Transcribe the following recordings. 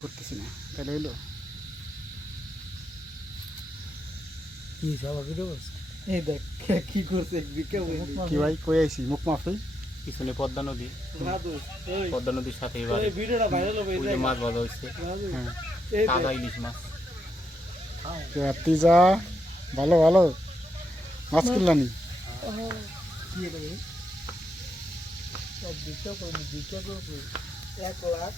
করতেছি না। তাহলে হইল? কি সবা এই দেখ কি করছে কি ভাই কই আইছি মুখ মাফি পিছনে পদ্মা নদী। পদ্মা নদীর সাথে এই এবারে ভিডিওটা ভাইরাল হবে এই ওই যে দেখ। মাছ বাঁধা হচ্ছে রাজু হ্যাঁ। ইলিশ মাছ। ভালো ভালো। মাছ কিনলানি? এক লাখ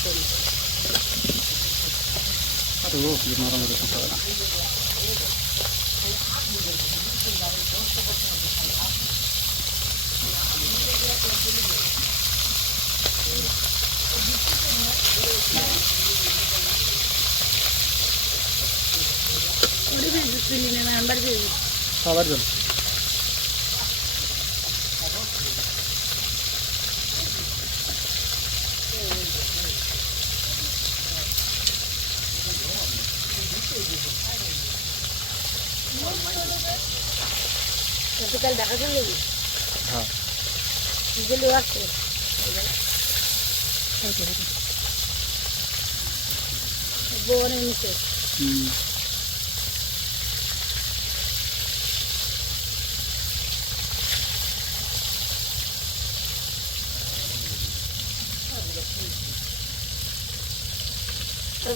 চল্লিশ হাজার তো কি নরম এরকম হবে না খাবার জন্য কাল দেখা চলে যাবি হ্যাঁ গেলে আসছে বনে নিচে হুম এটা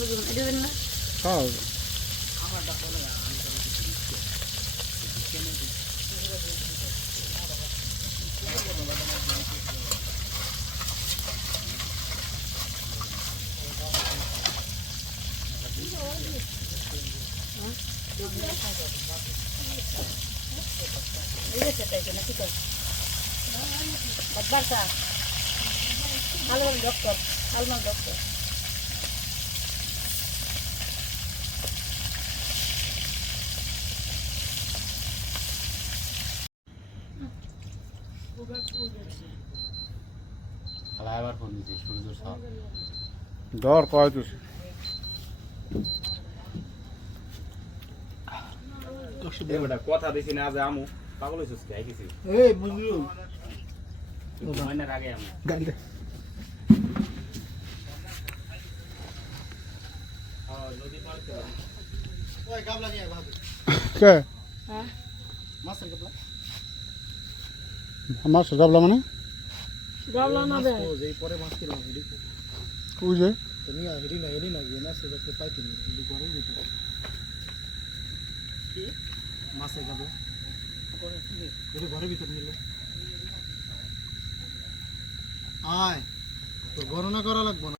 ডক্টর সালমান ডক্টর আবার ফোন দিচ্ছে সূর্য সব। কথা দিছি না যে আমু পাগল হইছিস কে আইছিস এই মজনু ঘুমাইনার আগে আমু গাল দে ওই গাবলা নিয়ে ভাবি কে? হ্যাঁ। মাছের গাবলা মানে? গাবলা না দেয় ও যেই পরে মাছ কিলো ওই যে। তো নিয়ে হিডি না হিডি না গিয়ে না সেটা তো পাইতে নি হিডি করে দিতে কি মাছের গাবলা করে কি হিডি ঘরের ভিতর নিল আয় তো গণনা করা লাগবে না